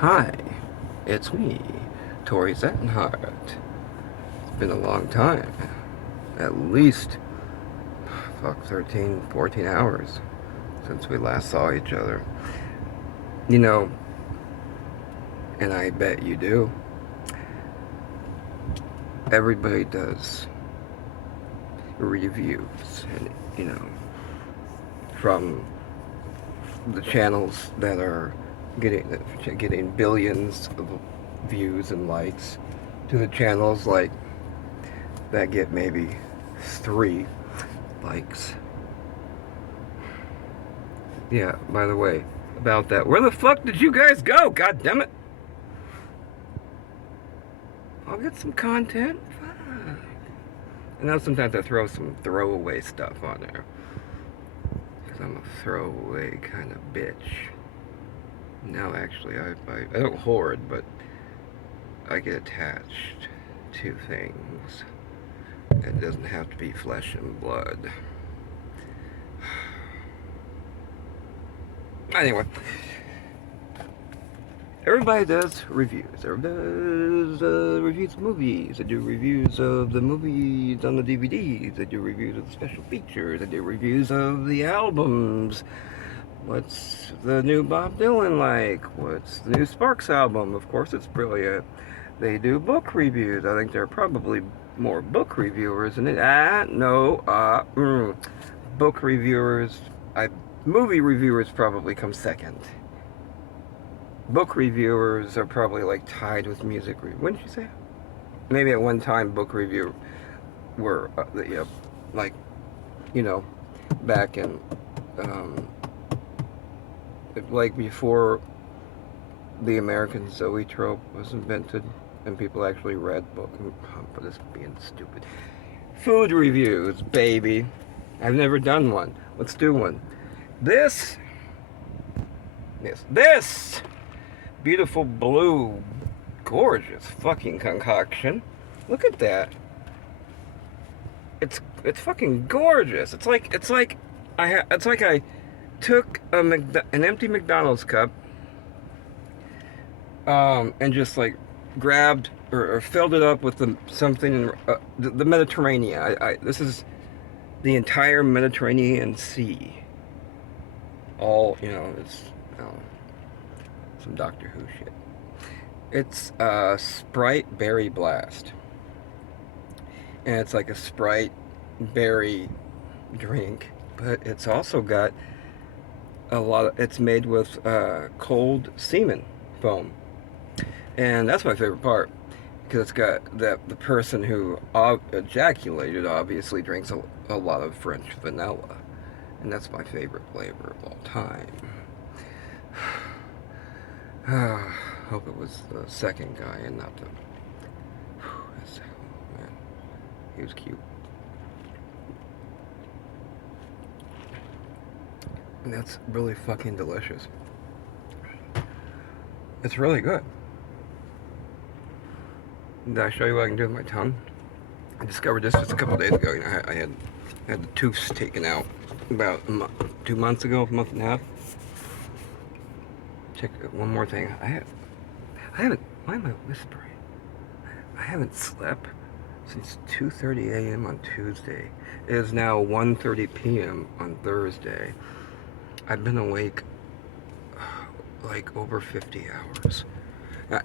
Hi, it's me, Tori Satinheart. It's been a long time. At least, 13, 14 hours since we last saw each other. You know, and I bet you do, everybody does reviews, and, from the channels that are getting billions of views and likes to the channels like that get maybe 3 likes. Yeah, by the way, about that, where the fuck did you guys go? God damn it! I'll get some content. Fuck. And now sometimes I throw some throwaway stuff on there, because I'm a throwaway kind of bitch. No, actually, I don't hoard, but I get attached to things. It doesn't have to be flesh and blood. Anyway, everybody does reviews. Everybody does reviews of movies. They do reviews of the movies on the DVDs. They do reviews of the special features. They do reviews of the albums. What's the new Bob Dylan like? What's the new Sparks album? Of course, it's brilliant. They do book reviews. I think there are probably more book reviewers than it. Book reviewers. Movie reviewers probably come second. Book reviewers are probably like tied with music reviewers. Wouldn't you say? Maybe at one time book review were like, back in like before the American zoetrope was invented and people actually read books. But this being stupid. Food reviews, baby. I've never done one. Let's do one. This beautiful blue, gorgeous fucking concoction. Look at that. It's fucking gorgeous. It's like I took an empty McDonald's cup, and just like grabbed or filled it up with something the Mediterranean. This is the entire Mediterranean Sea. All it's some Doctor Who shit. It's Sprite Berry Blast, and it's like a Sprite berry drink, but it's also got it's made with cold semen foam, and that's my favorite part, because it's got the person who ejaculated obviously drinks a lot of French vanilla, and that's my favorite flavor of all time. Hope it was the second guy and not the man. He was cute. And that's really fucking delicious. It's really good. Did I show you what I can do with my tongue? I discovered this just a couple days ago. I had the tooth taken out about 2 months ago, a month and a half. Check one more thing. I haven't. Why am I whispering? I haven't slept since 2:30 a.m. on Tuesday. It is now 1:30 p.m. on Thursday. I've been awake like over 50 hours.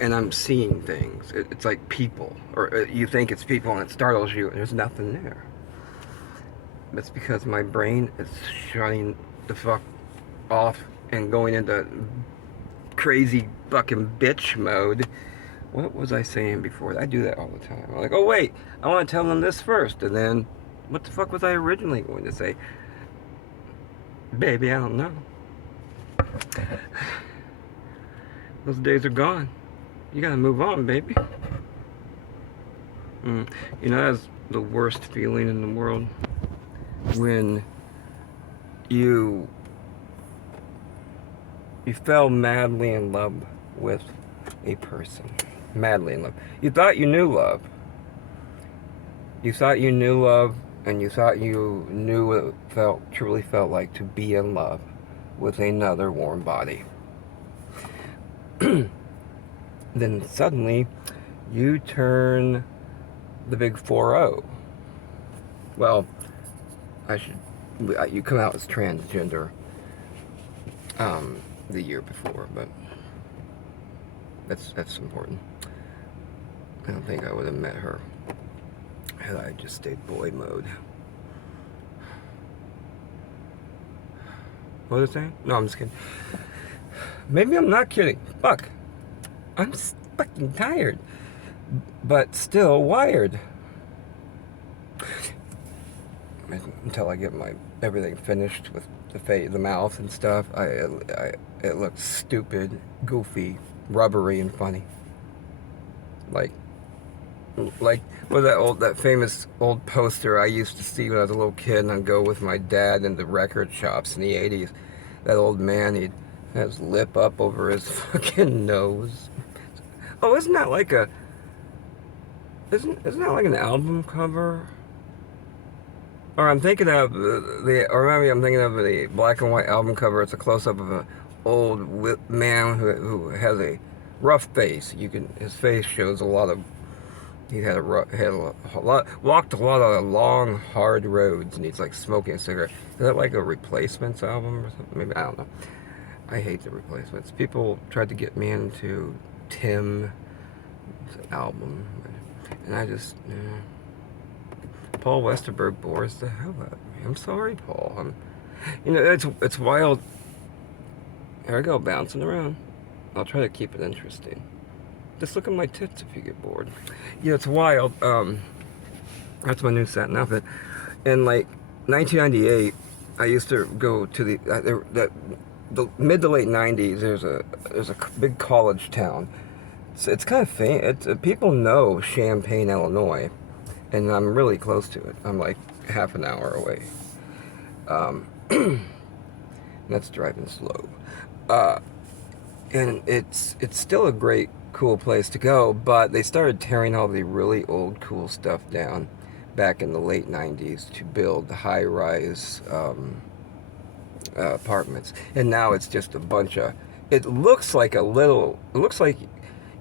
And I'm seeing things. It's like people. Or you think it's people and it startles you and there's nothing there. That's because my brain is shutting the fuck off and going into crazy fucking bitch mode. What was I saying before? I do that all the time. I'm like, oh wait, I want to tell them this first. And then, what the fuck was I originally going to say? Baby, I don't know. Those days are gone. You gotta move on, baby. That's the worst feeling in the world. When you fell madly in love with a person. Madly in love. You thought you knew love. You thought you knew love, and you thought you knew what it truly felt like to be in love with another warm body. then suddenly you turn the big 4-0. Well, you come out as transgender the year before, but that's important. I don't think I would have met her had I just stayed boy mode. What was I saying? No, I'm just kidding. Maybe I'm not kidding. Fuck. I'm fucking tired. But still wired. Until I get my everything finished with the mouth and stuff, it looks stupid, goofy, rubbery, and funny. Like with that famous old poster I used to see when I was a little kid, and I'd go with my dad into record shops in the '80s. That old man, he'd have his lip up over his fucking nose. Oh, isn't that like isn't that like an album cover? Or I'm thinking of or maybe I'm thinking of the black and white album cover. It's a close-up of an old man who has a rough face. His face shows a lot of. He had a lot, walked a lot of long, hard roads, and he's like smoking a cigarette. Is that like a Replacements album or something? Maybe, I don't know. I hate the Replacements. People tried to get me into Tim's album, and I just. Paul Westerberg bores the hell out of me. I'm sorry, Paul. It's wild. Here I go, bouncing around. I'll try to keep it interesting. Just look at my tits if you get bored. Yeah, it's wild. That's my new satin outfit. In like 1998, I used to go to the mid to late 90s. There's a big college town. It's kind of famous. People know Champaign, Illinois. And I'm really close to it. I'm like half an hour away. That's driving slow. And it's still a great, cool place to go, but they started tearing all the really old, cool stuff down back in the late 90s to build high-rise apartments. And now it's just a bunch of... It looks like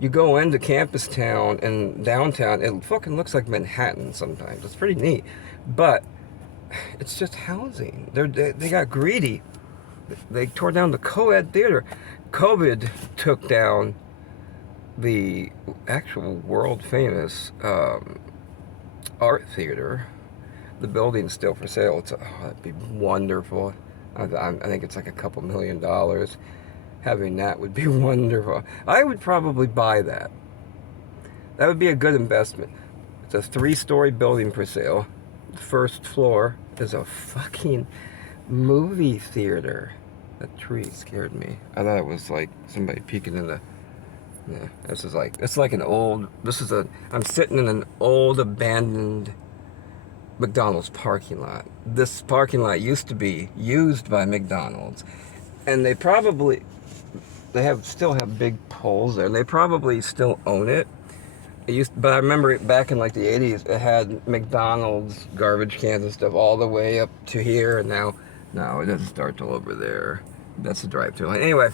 you go into campus town and downtown, it fucking looks like Manhattan sometimes. It's pretty neat. But it's just housing. They got greedy. They tore down the co-ed theater. COVID took down the actual world famous art theater. The building's still for sale. That'd be wonderful. I think it's like $2 million. Having that would be wonderful. I would probably buy that. That would be a good investment. It's a 3-story building for sale. The first floor is a fucking movie theater. That tree scared me. I thought it was like somebody peeking in the... Yeah, it's like an old... I'm sitting in an old abandoned McDonald's parking lot. This parking lot used to be used by McDonald's. And they still have big poles there. They probably still own it. But I remember it back in like the 80s, it had McDonald's garbage cans and stuff all the way up to here, and now it doesn't start till over there. That's the drive-thru line. Anyway,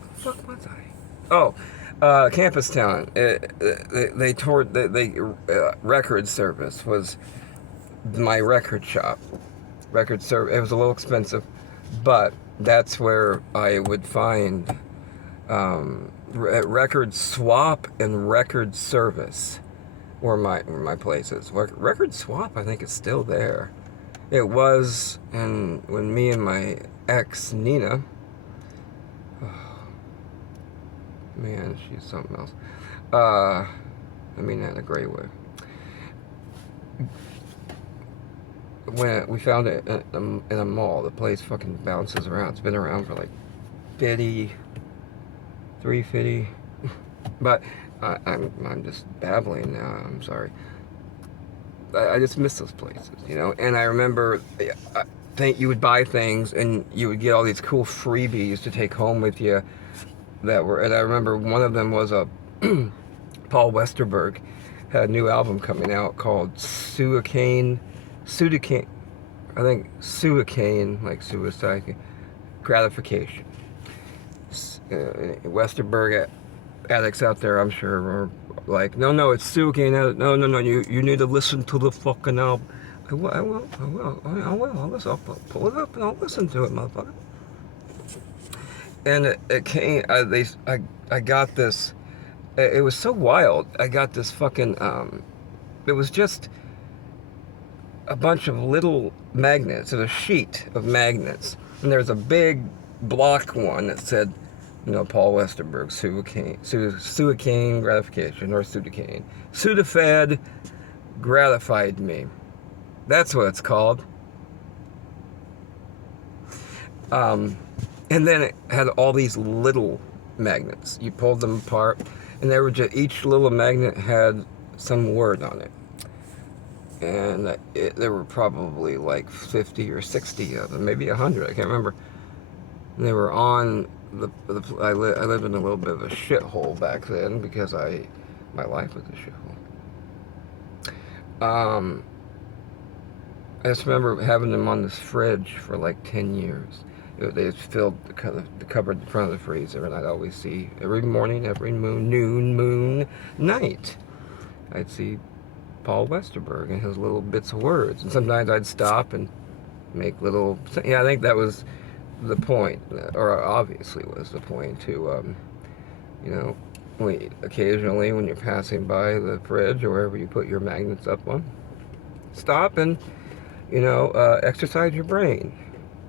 what the fuck was I? Oh, Campus Town. Record Service was my record shop. Record service. It was a little expensive, but that's where I would find Record Swap and Record Service were my places. Record Swap, I think, is still there. It was, and when me and my ex Nina, oh, man, she's something else. I mean that in a great way. When we found it in a mall, the place fucking bounces around. It's been around for like 350. But I'm just babbling now. I'm sorry. I just miss those places, you know. And I remember, you would buy things and you would get all these cool freebies to take home with you. And I remember one of them was Paul Westerberg had a new album coming out called Suicane, I think Suicane, like suicide, gratification. Westerberg addicts out there, I'm sure, are like, no, it's sugarcane. No, you need to listen to the fucking album. I will. I'll pull it up and I'll listen to it, motherfucker. And it came. I got this. It was so wild. I got this fucking. It was just a bunch of little magnets. It was a sheet of magnets, and there was a big block one that said, Paul Westerberg, Suicaine gratification, or Sudocane. Sudafed gratified me. That's what it's called. And then it had all these little magnets. You pulled them apart, and they were just, each little magnet had some word on it. And there were probably like 50 or 60 of them, maybe 100, I can't remember. And they were on I lived in a little bit of a shithole back then because my life was a shithole. I just remember having them on this fridge for like 10 years. They filled the cupboard in front of the freezer, and I'd always see, every morning, every moon night, I'd see Paul Westerberg and his little bits of words. And sometimes I'd stop and make little, I think that was the point, or obviously was the point to, occasionally when you're passing by the fridge or wherever you put your magnets up on, stop and, exercise your brain.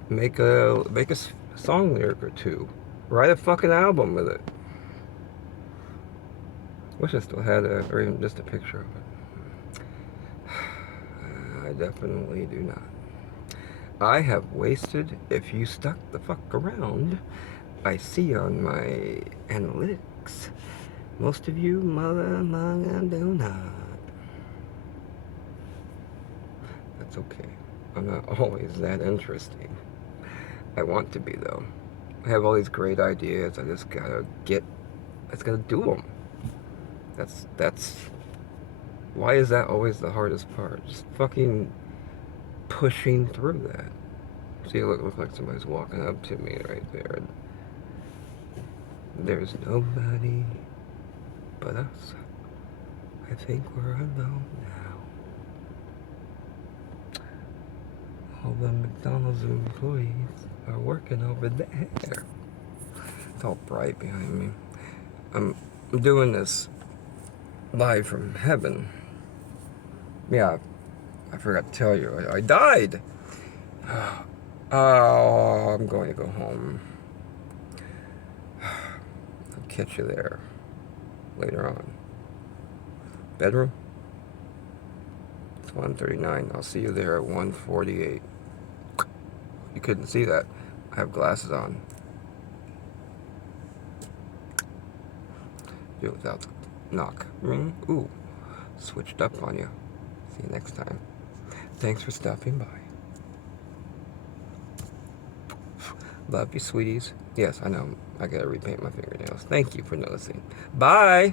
Make a song lyric or two. Write a fucking album with it. Wish I still had or even just a picture of it. I definitely do not. I have wasted, if you stuck the fuck around, I see on my analytics. Most of you mother do not. That's okay. I'm not always that interesting. I want to be, though. I have all these great ideas. I just gotta do them. That's why is that always the hardest part? Just fucking pushing through that. See, it looks like somebody's walking up to me right there. There's nobody but us. I think we're alone now. All the McDonald's employees are working over there. It's all bright behind me. I'm doing this live from heaven. Yeah, I forgot to tell you, I died. Oh, I'm going to go home. I'll catch you there later on. Bedroom? It's 1:39. I'll see you there at 1:48. You couldn't see that. I have glasses on. Do it without the knock. Ring. Ooh, switched up on you. See you next time. Thanks for stopping by. Love you, sweeties. Yes, I know. I gotta repaint my fingernails. Thank you for noticing. Bye!